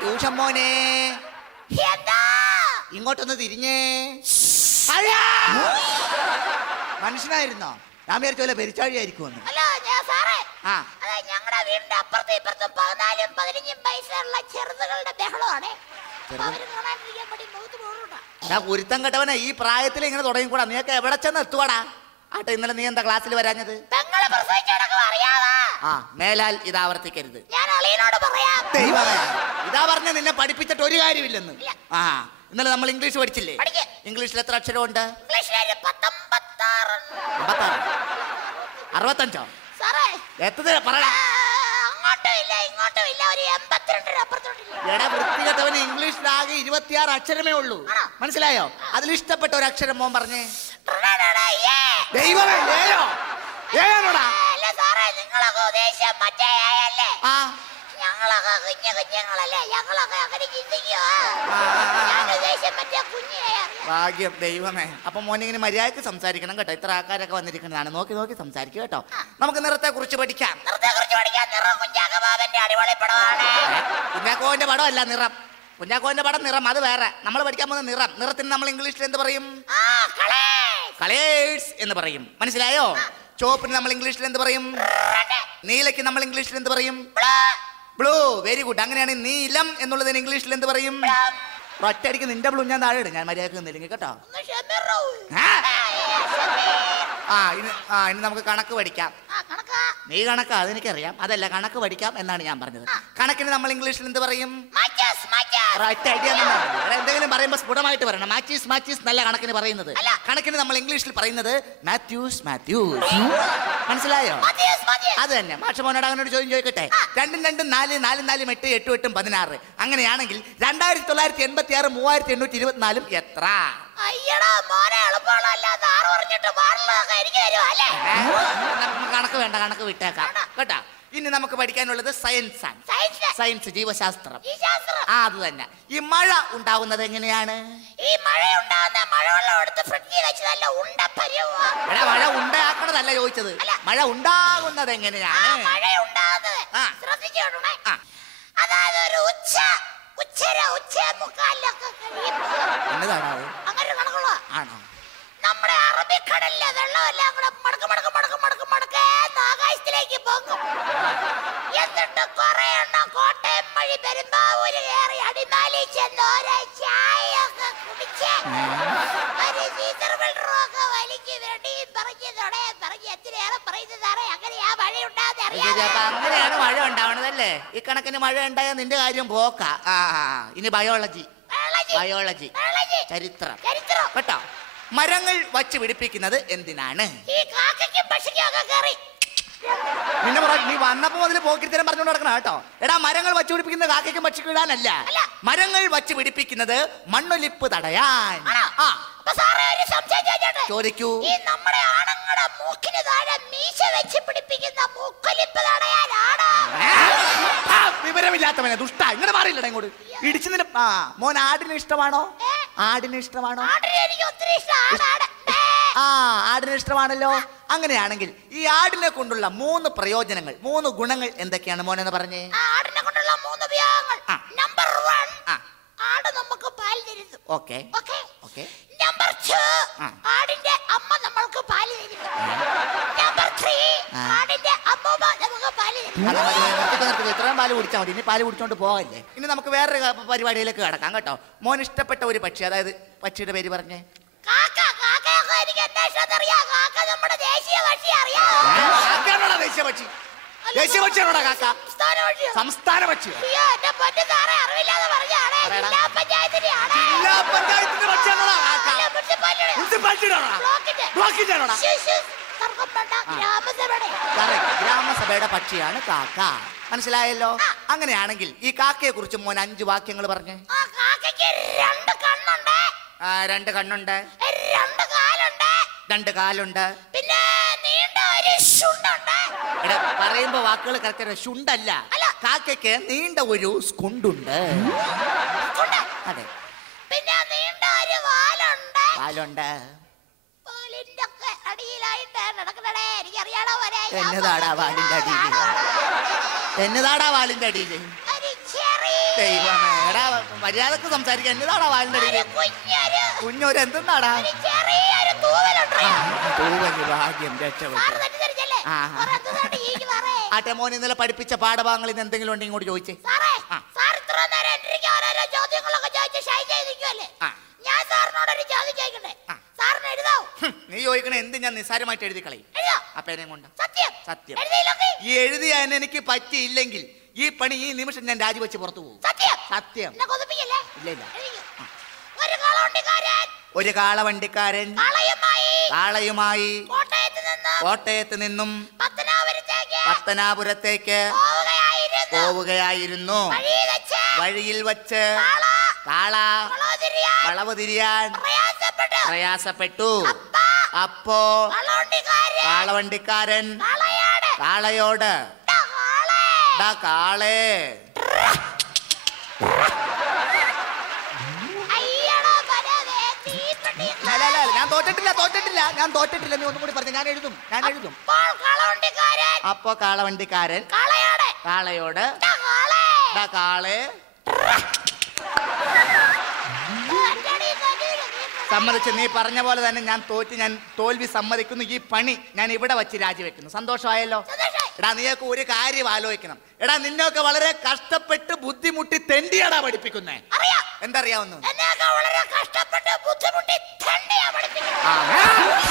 Tuition മോനെ. ഇങ്ങോട്ടൊന്ന് തിരിഞ്ഞേ! മനുഷ്യനായിരുന്നോ? ഞാൻ വിചാരിച്ച പോലെ പെരിച്ചാഴിയായിരിക്കുമെന്ന്. അല്ല ഞാൻ സാറേ. ആ. അതെ ഞങ്ങളുടെ വീടിന്റെ അപ്പുറത്തും ഇപ്പുറത്തും പതിനാലും പതിനഞ്ചും വയസ്സുള്ള ചെറുതുകളുടെ ബഹളമാണ്? അവർ വേണ്ടി പോകണ്ട ഞാൻ കെട്ടവനെ ഈ പ്രായത്തിൽ ഇങ്ങനെ തുടങ്ങിക്കൂടാ. നീയൊക്കെ എവിടെ ചെന്ന് എത്തുവാടാ? ആട്ടെ ഇന്നലെ നീ എന്താ ക്ലാസ്സിൽ വരാഞ്ഞത്? പെങ്ങളെ പ്രസവിച്ചടക്കം അറിയാവാ? ആ മേലാൽ ഇത് ആവർത്തിക്കരുത്. ഞാൻ അളിയനോട് പറയാം. ഇതാ പറഞ്ഞ നിന്നെ പഠിപ്പിച്ചിട്ട് ഒരു കാര്യമില്ലെന്ന്. ഇല്ല. ആ ഇന്നലെ നമ്മൾ ഇംഗ്ലീഷ് പഠിച്ചില്ലേ? പഠിക്ക്. ഇംഗ്ലീഷിൽ എത്ര അക്ഷരം ഉണ്ട് അമ്പത്താറ് അറുപത്തഞ്ചോ? സാറേ. എത്ര പറയണ ആ, അങ്ങോട്ടും ഇല്ല ഇങ്ങോട്ടും ഇല്ല ഒരു എൺപത്തിരണ്ടിന് അപ്പുറത്തോട്ടില്ല. എടാ വൃത്തികെട്ടവന് ഇംഗ്ലീഷിൽ ആകെ ഇരുപത്തിയാറ് അക്ഷരമേ ഉള്ളൂ. മനസ്സിലായോ? അതിൽ ഇഷ്ടപ്പെട്ട ഒരു അക്ഷരം മോൻ പറഞ്ഞേ. ദൈവമേ ഏയോ ഏയാണോടാ അല്ല സാറേ നിങ്ങളൊക്കെ ഉദ്ദേശിച്ച മറ്റേ ആ. ഞങ്ങളൊക്കെ കുഞ്ഞു കുഞ്ഞുങ്ങളല്ലേ? ഞങ്ങളൊക്കെ അങ്ങനെ ചിന്തിക്കുക. ഞാൻ ഉദ്ദേശിച്ച മറ്റേ അറിയാം ഭാഗ്യം ദൈവമേ. അപ്പൊ മോനിങ്ങനെ മര്യാദയ്ക്ക് സംസാരിക്കണം കേട്ടോ. ഇത്ര ആൾക്കാരൊക്കെ വന്നിരിക്കുന്നതാണ്. നോക്കി നോക്കി സംസാരിക്കുക കേട്ടോ. നമുക്ക് നിറത്തെ കുറിച്ച് പഠിക്കാം. നിറത്തെ കുറിച്ച് പഠിക്കാം നിറം കുഞ്ഞാക്കബാബന്റെ അടിപൊളി പടമാണ്. കുഞ്ഞാക്കോന്റെ പടമല്ല നിറം. കുഞ്ഞാക്കോന്റെ പടം നിറം അത് വേറെ. നമ്മൾ പഠിക്കാൻ പോകുന്ന നിറം. നിറത്തിന് നമ്മൾ ഇംഗ്ലീഷിൽ എന്ത് പറയും? കളേഴ്സ്. എന്ന് പറയും. മനസ്സിലായോ? ചോപ്പിന് നമ്മൾ ഇംഗ്ലീഷിൽ എന്ത് പറയും? നീലയ്ക്ക് നമ്മൾ ഇംഗ്ലീഷിൽ എന്ത് പറയും? ബ്ലൂ, വെരി ഗുഡ് അങ്ങനെയാണ് നീലം എന്നുള്ളതിന് ഇംഗ്ലീഷിൽ എന്ത് പറയും? ഒറ്റയടിക്ക് നിന്റെ ബ്ലൂ ഞാൻ താഴെ ഇടും. ഞാൻ മര്യാദയ്ക്ക് നിന്നില്ലെങ്കിൽ കേട്ടോ. ആ? ഇനി ആ ഇനി നമുക്ക് കണക്ക് പഠിക്കാം. നീ കണക്ക് അതെനിക്കറിയാം. അതല്ല കണക്ക് പഠിക്കാം എന്നാണ് ഞാൻ പറഞ്ഞത്. കണക്കിന് നമ്മൾ ഇംഗ്ലീഷിൽ എന്ത് പറയും? എന്തെങ്കിലും പറയുമ്പോൾ സ്ഫുടമായിട്ട് പറയണം. മാച്ചീസ് മാച്ചീസ് നല്ല കണക്കിന് പറയുന്നത്. കണക്കിന് നമ്മൾ ഇംഗ്ലീഷിൽ പറയുന്നത് മാത്യൂസ് മാത്യൂസ് മനസ്സിലായോ. അത് തന്നെ. മാഷ മോനോട് അവനോട് ചോദ്യം ചോദിക്കട്ടെ? രണ്ടും രണ്ടും നാല് നാലും നാലും എട്ട് എട്ടും എട്ടും പതിനാറ്. അങ്ങനെയാണെങ്കിൽ രണ്ടായിരത്തി തൊള്ളായിരത്തി എൺപത്തി ആറ് മൂവായിരത്തി എണ്ണൂറ്റി ഇരുപത്തിനാലും എത്ര കണക്ക് വേണ്ട. കണക്ക് വിട്ടേക്കാം. കേട്ടോ? ഇനി നമുക്ക് പഠിക്കാനുള്ളത് സയൻസ് ആണ്. സയൻസ് ജീവശാസ്ത്രം. ആ അത് തന്നെ. ഈ മഴ ഉണ്ടാവുന്നത് എങ്ങനെയാണ്? ഈ മഴയുണ്ടാകുന്ന മഴവെള്ളം എടുത്ത് ഫ്രിഡ്ജിൽ വെച്ച് നല്ല ഉണ്ട എടാ മഴ ഉണ്ടാക്കണതല്ല ചോദിച്ചത്. മഴ ഉണ്ടാകുന്നത് എങ്ങനെയാണ്? ആ. ശ്രദ്ധിച്ചോണേ. അതായത് ഒരു ഉച്ച ഉച്ചര ഉച്ച മുക്കാലൊക്കെ അങ്ങനെ കണക്കുള്ള ആണോ? നമ്മുടെ അറബിക്കടലിലെ വെള്ളമെല്ലാം കൂടെ മടക്ക് മടക്ക് മടക്ക് മടക്ക് മടക്കേന്ന് ആകാശത്തിലേക്ക് പോകും എന്നിട്ട് കുറെ എണ്ണം കോട്ടയം വഴി പെരുമ്പാവൂര് കയറി അടിമാലി ചെന്ന് ഓരോ ചായയൊക്കെ കുടിച്ച് ഒരു സീസർ വെള്ളറൊക്കെ വലിച്ച് വെടിയും പറഞ്ഞ് തുടയെ പറഞ്ഞ് എത്രയേറെ പറയുന്നത് സാറേ? അങ്ങനെയാ ആ മഴ അങ്ങനെയാണ് മഴ ഉണ്ടാവണതല്ലേ? ഈ കണക്കിന് മഴ ഉണ്ടായാൽ നിന്റെ കാര്യം പോക്ക. ആ. ഇനി ബയോളജി ബയോളജി ചരിത്രം. ചരിത്രം. കേട്ടോ? മരങ്ങൾ വച്ച് പിടിപ്പിക്കുന്നത് എന്തിനാണ്? നിന്നെ പറ നീ വന്നപ്പോ മുതൽ പോക്കിരിത്തരം പറഞ്ഞുകൊണ്ട് നടക്കണം കേട്ടോ. എടാ മരങ്ങൾ വച്ച് പിടിപ്പിക്കുന്നത് കാക്കയ്ക്കും പക്ഷിക്കും ഇടാനല്ല. അല്ല. മരങ്ങൾ വച്ച് പിടിപ്പിക്കുന്നത് മണ്ണൊലിപ്പ് തടയാൻ? ആ. ചോദിക്കൂ. ഈ നമ്മുടെ ആണുങ്ങളുടെ മൂക്കിന് താഴെ മീശ വെച്ച് പിടിപ്പിക്കുന്ന മൂക്കൊലിപ്പ് തടയാനാണ്? വിവരമില്ലാത്തവനെ ദുഷ്ട. ഇങ്ങനെ മാറിയില്ലടാ ഇങ്ങോട്ട്. ഇടിച്ചു നിന്നെ ആ മോൻ ആടിന് ഇഷ്ടമാണോ? ആടിന് ഇഷ്ടമാണോ? ആ ആടിന് ഇഷ്ടമാണല്ലോ. അങ്ങനെയാണെങ്കിൽ ഈ ആടിനെ കൊണ്ടുള്ള മൂന്ന് പ്രയോജനങ്ങൾ മൂന്ന് ഗുണങ്ങൾ എന്തൊക്കെയാണ് മോനെന്ന് പറഞ്ഞേ? ആടിനെ കൊണ്ടുള്ള മൂന്ന് ഉപയോഗങ്ങൾ നമ്പർ വൺ. ആട് നമുക്ക് പാൽ തരുന്നു. Okay. Okay? Okay. Number two. ആടിന്റെ അമ്മ നമ്മൾക്ക് പാൽ തരുന്നു. നമ്പർ ത്രീ ആടിന്റെ അമ്മൂമ്മ ഇത്രയും പാൽ കുടിച്ചാൽ മതി. ഇനി പാൽ കുടിച്ചോണ്ട് പോകല്ലേ ഇനി നമുക്ക് വേറൊരു പരിപാടിയിലേക്ക് കിടക്കാം കേട്ടോ. മോൻ ഇഷ്ടപ്പെട്ട ഒരു പക്ഷി. അതായത് പക്ഷിയുടെ പേര് പറഞ്ഞേ. കാക്ക കാക്കയൊക്കെ എനിക്ക് അന്വേഷണം അറിയാം കാക്ക നമ്മുടെ ദേശീയ പക്ഷി? ദേശീയ പക്ഷി? ദേശീയ പക്ഷിയാണോടാ കാക്ക? സംസ്ഥാന പക്ഷിയോ? സംസ്ഥാന പക്ഷി. ജില്ലാ പഞ്ചായത്തിന്റെ പക്ഷിയാണോടാ കാക്ക? മുനിസിപ്പാലിറ്റിയുടെ. ബ്ലോക്കിന്റെ. ഗ്രാമസഭയുടെ. ഗ്രാമസഭയുടെ പക്ഷിയാണ് കാക്ക. മനസ്സിലായല്ലോ? അങ്ങനെയാണെങ്കിൽ ഈ കാക്കയെ കുറിച്ച് മോൻ അഞ്ച് വാക്യങ്ങൾ പറഞ്ഞേ. ആ കാക്കയ്ക്ക് രണ്ട് കണ്ണുണ്ട്. ആ, രണ്ട് കണ്ണുണ്ട്. രണ്ട് കാലുണ്ട്. രണ്ട് കാലുണ്ട്. പിന്നെ നീണ്ട ഒരു ശുണ്ടുണ്ട്. എടാ പറയുമ്പോ വാക്കുകൾ കറക്റ്റ് ശുണ്ടല്ല. അല്ല. കാക്കയ്ക്ക് നീണ്ട ഒരു സ്കുണ്ടുണ്ട്. ഉണ്ട്. അതെ. പിന്നെ നീണ്ട ഒരു വാലുണ്ട്. കാലുണ്ട് ഒക്കെ അടിയിലായിട്ട് വരെ എന്നതാടാ വാലിന്റെ അടിയിൽ? എന്നതാടാ വാലിന്റെ അടിയിൽ ദൈവമേ എടാ മര്യാദയ്ക്ക് സംസാരിക്കാൻ എന്നതാടാ വാലിന്റെ അടിയിൽ കുഞ്ഞൊരു എന്തെന്നാടാ തൂവൽ ഭാഗ്യം രക്ഷപ്പെട്ടു. ആ. ആട്ടെ മോൻ ഇന്നലെ പഠിപ്പിച്ച പാഠഭാഗങ്ങളിൽ നിന്ന് എന്തെങ്കിലും ഉണ്ടെങ്കിൽ ഇങ്ങോട്ട് ചോദിച്ചേ. ആ. നീ ചോദിക്കണ എന്ത് ഞാൻ നിസ്സാരമായിട്ട് എഴുതി കളയും? അപ്പേനെ കൊണ്ട്. സത്യം? ഈ എഴുതിയാൻ എനിക്ക് പറ്റിയില്ലെങ്കിൽ ഈ പണി ഈ നിമിഷം ഞാൻ രാജിവെച്ച് പുറത്തു പോകും. സത്യം? ഇല്ല, ഇല്ല. ഒരു കളവണ്ടിക്കാരൻ ഒരു കാളവണ്ടിക്കാരൻ കളയുമായി കോട്ടയത്ത് നിന്ന് പത്തനാപുരത്തേക്ക് പോവുകയായിരുന്നു. വഴിയിൽ വച്ച് കാള കാള കളവ് തിരിയാൻ വളവ് തിരിയാൻ പ്രയാസപ്പെട്ടു അപ്പ കളവണ്ടിക്കാരൻ. കളയാട്. കാളയോട്. "ടാ കാളേ." "ഡാ കാളേ. അയ്യടാ പരവേ, തീപ്പെട്ടി ല, ല, ല, ഞാൻ തോറ്റിട്ടില്ല തോറ്റിട്ടില്ല. ഞാൻ തോറ്റിട്ടില്ല. നീ ഒന്നും കൂടി പറഞ്ഞു. ഞാൻ എഴുതും ഞാൻ എഴുതും. അപ്പോ കാളവണ്ടിക്കാരൻ. കളയാട്. കാളയോട്. "ടാ കാളേ." സമ്മതിച്ച് നീ പറഞ്ഞ പോലെ തന്നെ ഞാൻ തോറ്റ് ഞാൻ തോൽവി സമ്മതിക്കുന്നു. ഈ പണി ഞാൻ ഇവിടെ വച്ച് രാജിവെക്കുന്നു. സന്തോഷമായല്ലോ. എടാ നീയൊക്കെ ഒരു കാര്യം ആലോചിക്കണം. എടാ നിന്നൊക്കെ വളരെ കഷ്ടപ്പെട്ട് ബുദ്ധിമുട്ടി തെണ്ടിയാടാ പഠിപ്പിക്കുന്നേ. എന്തറിയാവുന്നു? വളരെ കഷ്ടപ്പെട്ട് ബുദ്ധിമുട്ടി പഠിപ്പിക്കുന്നത്?